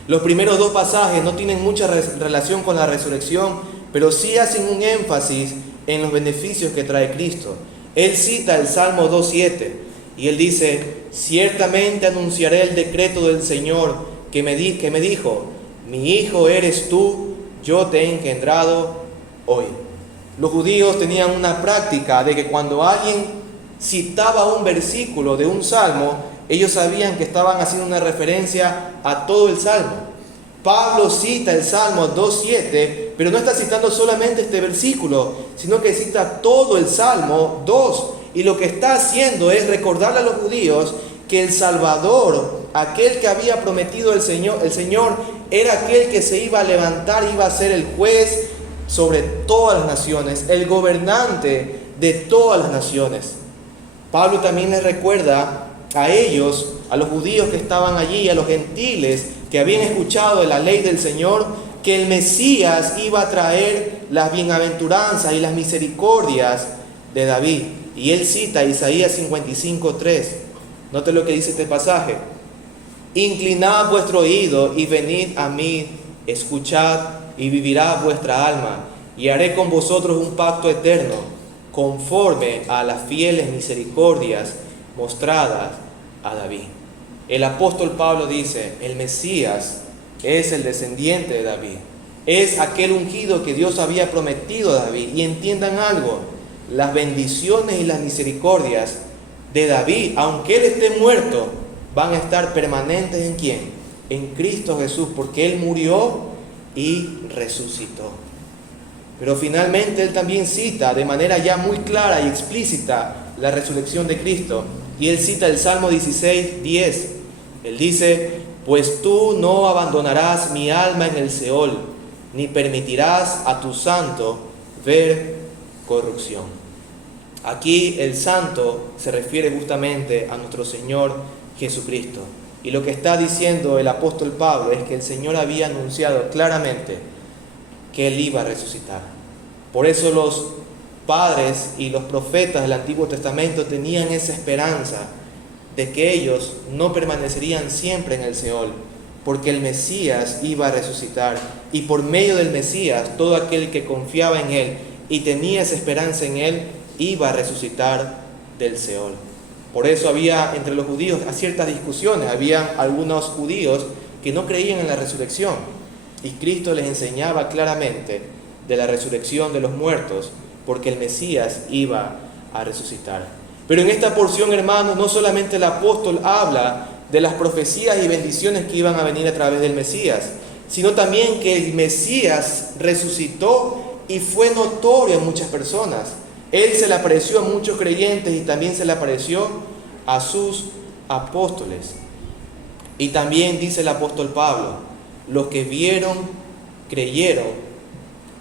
Los primeros dos pasajes no tienen mucha relación con la resurrección, pero sí hacen un énfasis en los beneficios que trae Cristo. Él cita el Salmo 2:7 y él dice, ciertamente anunciaré el decreto del Señor que me dijo, mi hijo eres tú, yo te he engendrado hoy. Los judíos tenían una práctica de que cuando alguien citaba un versículo de un salmo, ellos sabían que estaban haciendo una referencia a todo el salmo. Pablo cita el Salmo 2.7, pero no está citando solamente este versículo, sino que cita todo el Salmo 2. Y lo que está haciendo es recordarle a los judíos que el Salvador, aquel que había prometido el Señor era aquel que se iba a levantar, iba a ser el juez sobre todas las naciones, el gobernante de todas las naciones. Pablo también les recuerda a ellos, a los judíos que estaban allí, a los gentiles que habían escuchado de la ley del Señor, que el Mesías iba a traer las bienaventuranzas y las misericordias de David. Y él cita Isaías 55.3. Note lo que dice este pasaje: inclinad vuestro oído y venid a mí, escuchad y vivirá vuestra alma, y haré con vosotros un pacto eterno, conforme a las fieles misericordias mostradas a David. El apóstol Pablo dice: el Mesías es el descendiente de David, es aquel ungido que Dios había prometido a David. Y entiendan algo: las bendiciones y las misericordias de David, aunque él esté muerto, van a estar permanentes ¿en quién? En Cristo Jesús, porque él murió y resucitó. Pero finalmente él también cita de manera ya muy clara y explícita la resurrección de Cristo. Y él cita el Salmo 16.10. Él dice: pues tú no abandonarás mi alma en el Seol, ni permitirás a tu santo ver corrupción. Aquí el santo se refiere justamente a nuestro Señor Jesucristo. Y lo que está diciendo el apóstol Pablo es que el Señor había anunciado claramente que Él iba a resucitar. Por eso los padres y los profetas del Antiguo Testamento tenían esa esperanza de que ellos no permanecerían siempre en el Seol, porque el Mesías iba a resucitar, y por medio del Mesías todo aquel que confiaba en Él y tenía esa esperanza en Él iba a resucitar del Seol. Por eso había entre los judíos ciertas discusiones. Había algunos judíos que no creían en la resurrección, y Cristo les enseñaba claramente de la resurrección de los muertos, porque el Mesías iba a resucitar. Pero en esta porción, hermanos, no solamente el apóstol habla de las profecías y bendiciones que iban a venir a través del Mesías, sino también que el Mesías resucitó y fue notorio en muchas personas. Él se le apareció a muchos creyentes y también se le apareció a sus apóstoles. Y también dice el apóstol Pablo: los que vieron, creyeron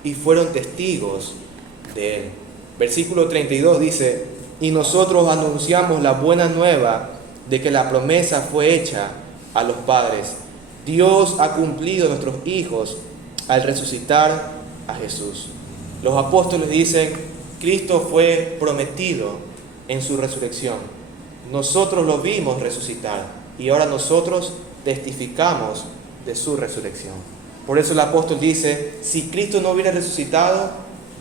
y fueron testigos de Él. Versículo 32 dice: y nosotros anunciamos la buena nueva de que la promesa fue hecha a los padres. Dios ha cumplido a nuestros hijos al resucitar a Jesús. Los apóstoles dicen: Cristo fue prometido en su resurrección. Nosotros lo vimos resucitar y ahora nosotros testificamos de su resurrección. Por eso el apóstol dice: si Cristo no hubiera resucitado,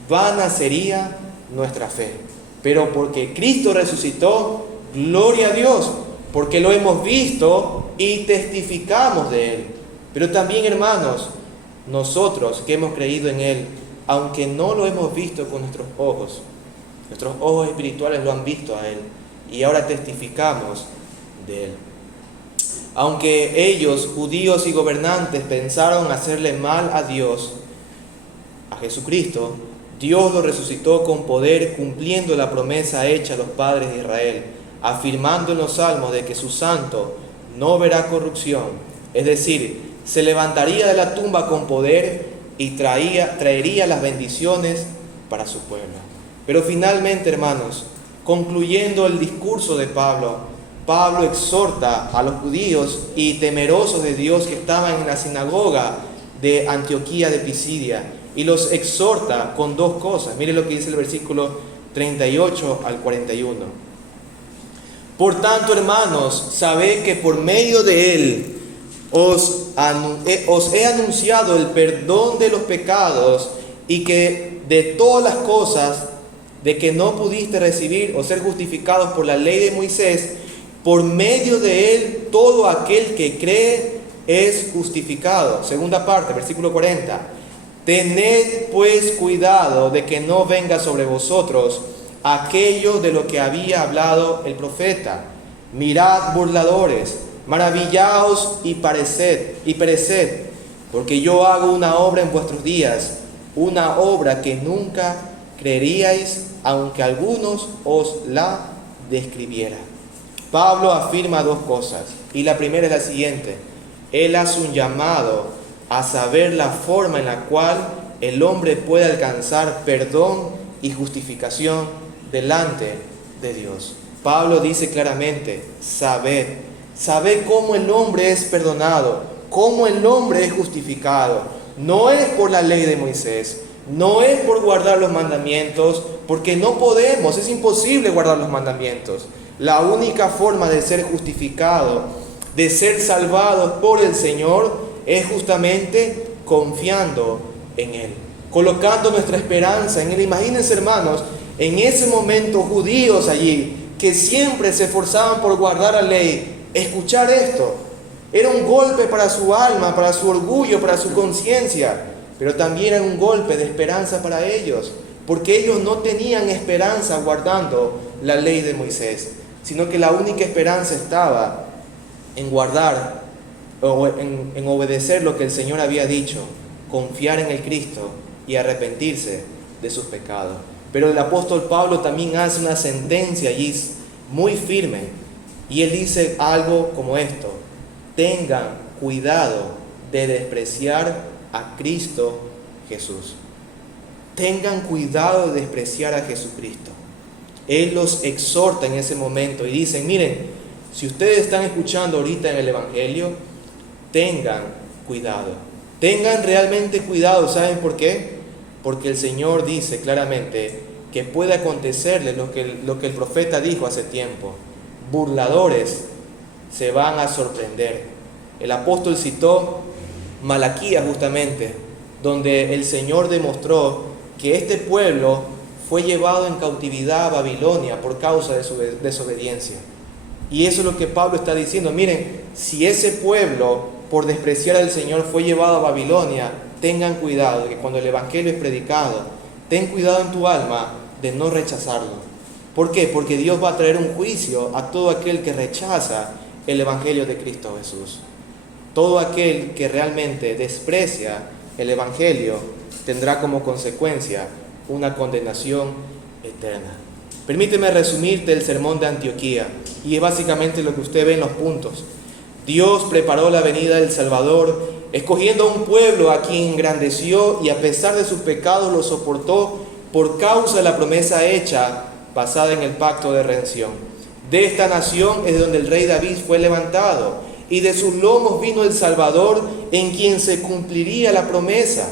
vana sería nuestra fe. Pero porque Cristo resucitó, gloria a Dios, porque lo hemos visto y testificamos de Él. Pero también, hermanos, nosotros que hemos creído en Él, aunque no lo hemos visto con nuestros ojos espirituales lo han visto a Él, y ahora testificamos de Él. Aunque ellos, judíos y gobernantes, pensaron hacerle mal a Dios, a Jesucristo, Dios lo resucitó con poder, cumpliendo la promesa hecha a los padres de Israel, afirmando en los salmos de que su santo no verá corrupción. Es decir, se levantaría de la tumba con poder y traería las bendiciones para su pueblo. Pero finalmente, hermanos, concluyendo el discurso de Pablo, Pablo exhorta a los judíos y temerosos de Dios que estaban en la sinagoga de Antioquía de Pisidia, y los exhorta con dos cosas. Mire lo que dice el versículo 38 al 41. Por tanto, hermanos, sabed que por medio de Él os he anunciado el perdón de los pecados, y que de todas las cosas de que no pudiste recibir o ser justificados por la ley de Moisés, por medio de Él todo aquel que cree es justificado. Segunda parte, versículo 40. Tened pues cuidado de que no venga sobre vosotros aquello de lo que había hablado el profeta. Mirad, burladores, maravillaos y pereced, porque yo hago una obra en vuestros días, una obra que nunca creeríais, aunque algunos os la describieran. Pablo afirma dos cosas, y la primera es la siguiente: él hace un llamado a saber la forma en la cual el hombre puede alcanzar perdón y justificación delante de Dios. Pablo dice claramente: sabed cómo el hombre es perdonado, cómo el hombre es justificado. No es por la ley de Moisés, no es por guardar los mandamientos, porque no podemos, es imposible guardar los mandamientos. La única forma de ser justificado, de ser salvados por el Señor, es justamente confiando en Él, colocando nuestra esperanza en Él. Imagínense, hermanos, en ese momento judíos allí, que siempre se esforzaban por guardar la ley, escuchar esto era un golpe para su alma, para su orgullo, para su conciencia, pero también era un golpe de esperanza para ellos, porque ellos no tenían esperanza guardando la ley de Moisés, sino que la única esperanza estaba en guardar o en obedecer lo que el Señor había dicho, confiar en el Cristo y arrepentirse de sus pecados. Pero el apóstol Pablo también hace una sentencia allí muy firme, y él dice algo como esto: tengan cuidado de despreciar a Cristo Jesús. Tengan cuidado de despreciar a Jesucristo. Él los exhorta en ese momento y dice: miren, si ustedes están escuchando ahorita en el Evangelio, tengan cuidado. Tengan realmente cuidado. ¿Saben por qué? Porque el Señor dice claramente que puede acontecerles lo que el profeta dijo hace tiempo: burladores se van a sorprender. El apóstol citó Malaquías justamente, donde el Señor demostró que este pueblo fue llevado en cautividad a Babilonia por causa de su desobediencia. Y eso es lo que Pablo está diciendo: miren, si ese pueblo, por despreciar al Señor, fue llevado a Babilonia, tengan cuidado de que cuando el Evangelio es predicado, ten cuidado en tu alma de no rechazarlo. ¿Por qué? Porque Dios va a traer un juicio a todo aquel que rechaza el Evangelio de Cristo Jesús. Todo aquel que realmente desprecia el Evangelio tendrá como consecuencia una condenación eterna. Permíteme resumirte el sermón de Antioquía, y es básicamente lo que usted ve en los puntos. Dios preparó la venida del Salvador, escogiendo a un pueblo a quien engrandeció y a pesar de sus pecados lo soportó por causa de la promesa hecha basada en el pacto de redención. De esta nación es de donde el rey David fue levantado, y de sus lomos vino el Salvador, en quien se cumpliría la promesa.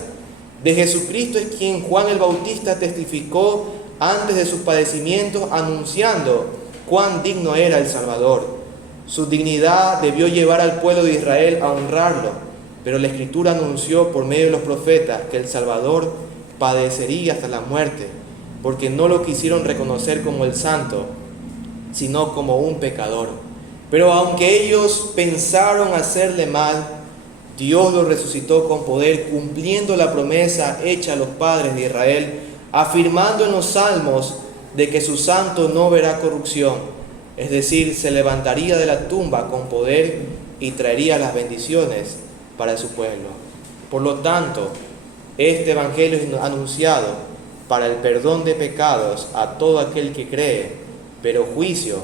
De Jesucristo es quien Juan el Bautista testificó antes de sus padecimientos, anunciando cuán digno era el Salvador. Su dignidad debió llevar al pueblo de Israel a honrarlo, pero la Escritura anunció por medio de los profetas que el Salvador padecería hasta la muerte, porque no lo quisieron reconocer como el santo, sino como un pecador. Pero aunque ellos pensaron hacerle mal, Dios lo resucitó con poder, cumpliendo la promesa hecha a los padres de Israel, afirmando en los salmos de que su santo no verá corrupción, es decir, se levantaría de la tumba con poder y traería las bendiciones para su pueblo. Por lo tanto, este evangelio es anunciado para el perdón de pecados a todo aquel que cree, pero juicio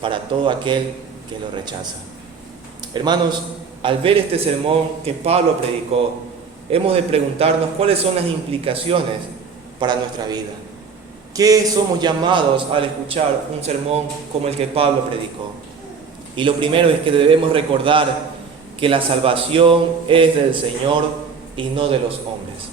para todo aquel que lo rechaza. Hermanos, al ver este sermón que Pablo predicó, hemos de preguntarnos cuáles son las implicaciones para nuestra vida. ¿Qué somos llamados al escuchar un sermón como el que Pablo predicó? Y lo primero es que debemos recordar que la salvación es del Señor y no de los hombres.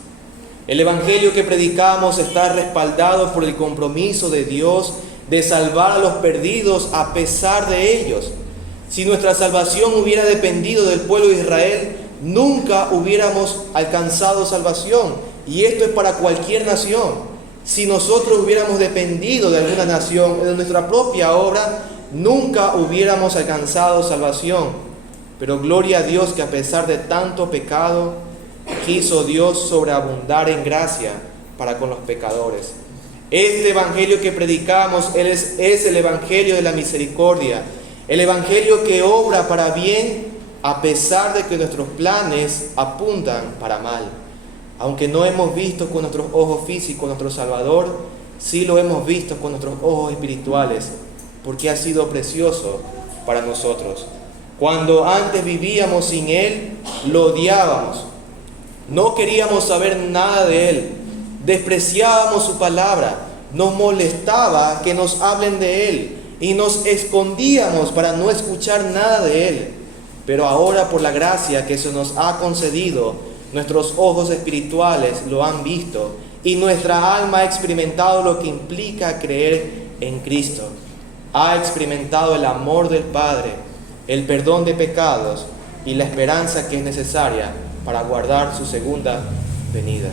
El evangelio que predicamos está respaldado por el compromiso de Dios de salvar a los perdidos a pesar de ellos. Si nuestra salvación hubiera dependido del pueblo de Israel, nunca hubiéramos alcanzado salvación. Y esto es para cualquier nación. Si nosotros hubiéramos dependido de alguna nación, de nuestra propia obra, nunca hubiéramos alcanzado salvación. Pero gloria a Dios que a pesar de tanto pecado, quiso Dios sobreabundar en gracia para con los pecadores. Este evangelio que predicamos es el evangelio de la misericordia, el evangelio que obra para bien a pesar de que nuestros planes apuntan para mal. Aunque no hemos visto con nuestros ojos físicos nuestro Salvador, sí lo hemos visto con nuestros ojos espirituales, porque ha sido precioso para nosotros. Cuando antes vivíamos sin Él, lo odiábamos. No queríamos saber nada de Él. Despreciábamos su palabra. Nos molestaba que nos hablen de Él. Y nos escondíamos para no escuchar nada de Él. Pero ahora, por la gracia que se nos ha concedido, nuestros ojos espirituales lo han visto. Y nuestra alma ha experimentado lo que implica creer en Cristo. Ha experimentado el amor del Padre, el perdón de pecados y la esperanza que es necesaria para guardar su segunda venida.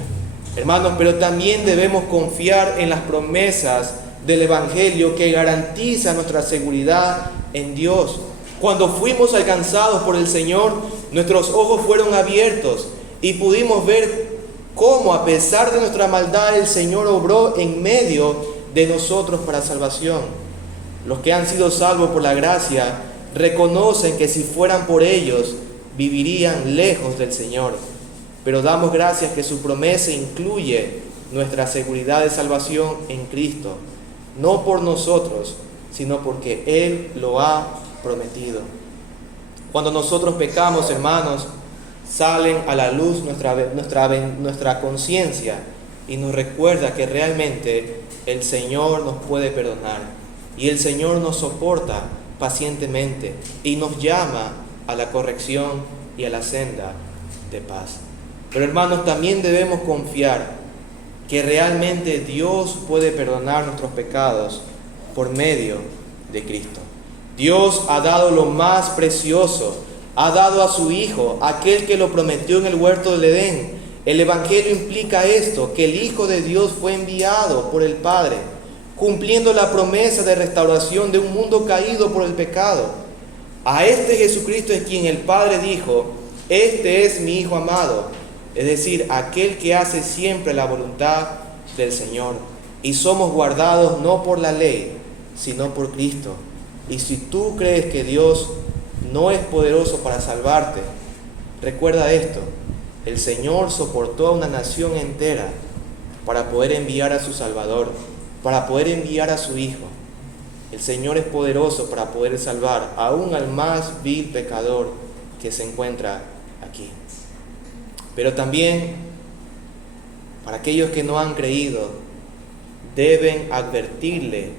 Hermanos, pero también debemos confiar en las promesas del Evangelio que garantizan nuestra seguridad en Dios. Cuando fuimos alcanzados por el Señor, nuestros ojos fueron abiertos y pudimos ver cómo, a pesar de nuestra maldad, el Señor obró en medio de nosotros para salvación. Los que han sido salvos por la gracia reconocen que si fueran por ellos, vivirían lejos del Señor. Pero damos gracias que su promesa incluye nuestra seguridad de salvación en Cristo, no por nosotros, sino porque Él lo ha prometido. Cuando nosotros pecamos, hermanos, salen a la luz nuestra conciencia y nos recuerda que realmente el Señor nos puede perdonar y el Señor nos soporta pacientemente y nos llama a la corrección y a la senda de paz. Pero hermanos, también debemos confiar que realmente Dios puede perdonar nuestros pecados por medio de Cristo. Dios ha dado lo más precioso, ha dado a su Hijo, aquel que lo prometió en el huerto del Edén. El Evangelio implica esto, que el Hijo de Dios fue enviado por el Padre, cumpliendo la promesa de restauración de un mundo caído por el pecado. A este Jesucristo es quien el Padre dijo: este es mi Hijo amado, es decir, aquel que hace siempre la voluntad del Señor. Y somos guardados no por la ley, sino por Cristo. Y si tú crees que Dios no es poderoso para salvarte, recuerda esto: el Señor soportó a una nación entera para poder enviar a su Salvador, para poder enviar a su Hijo. El Señor es poderoso para poder salvar aún al más vil pecador que se encuentra aquí. Pero también, para aquellos que no han creído, deben advertirle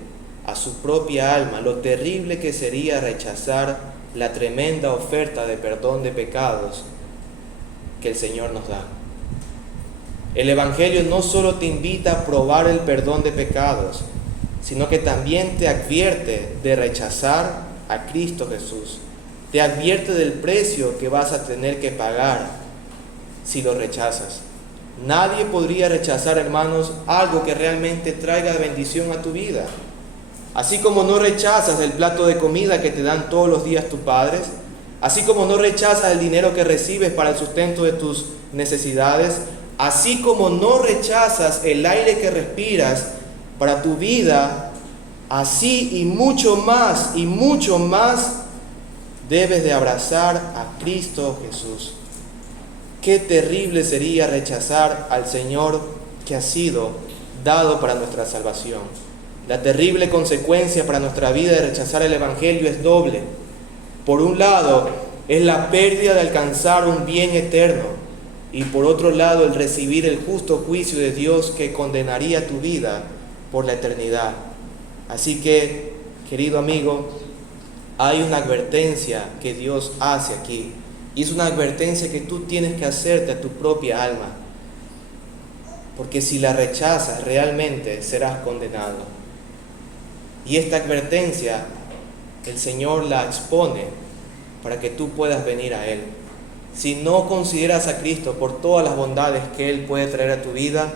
a su propia alma lo terrible que sería rechazar la tremenda oferta de perdón de pecados que el Señor nos da. El Evangelio no solo te invita a probar el perdón de pecados, sino que también te advierte de rechazar a Cristo Jesús. Te advierte del precio que vas a tener que pagar si lo rechazas. Nadie podría rechazar, hermanos, algo que realmente traiga bendición a tu vida. Así como no rechazas el plato de comida que te dan todos los días tus padres, así como no rechazas el dinero que recibes para el sustento de tus necesidades, así como no rechazas el aire que respiras para tu vida, así y mucho más debes de abrazar a Cristo Jesús. Qué terrible sería rechazar al Señor que ha sido dado para nuestra salvación. La terrible consecuencia para nuestra vida de rechazar el Evangelio es doble. Por un lado, es la pérdida de alcanzar un bien eterno, y por otro lado, el recibir el justo juicio de Dios que condenaría tu vida por la eternidad. Así que, querido amigo, hay una advertencia que Dios hace aquí, y es una advertencia que tú tienes que hacerte a tu propia alma, porque si la rechazas realmente serás condenado. Y esta advertencia el Señor la expone para que tú puedas venir a Él. Si no consideras a Cristo por todas las bondades que Él puede traer a tu vida,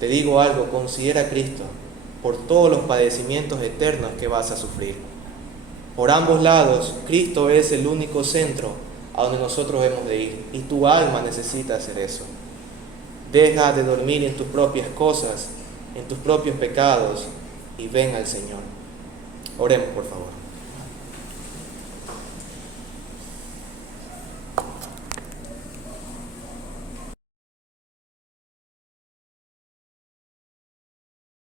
te digo algo: considera a Cristo por todos los padecimientos eternos que vas a sufrir. Por ambos lados, Cristo es el único centro a donde nosotros hemos de ir. Y tu alma necesita hacer eso. Deja de dormir en tus propias cosas, en tus propios pecados, y ven al Señor. Oremos, por favor.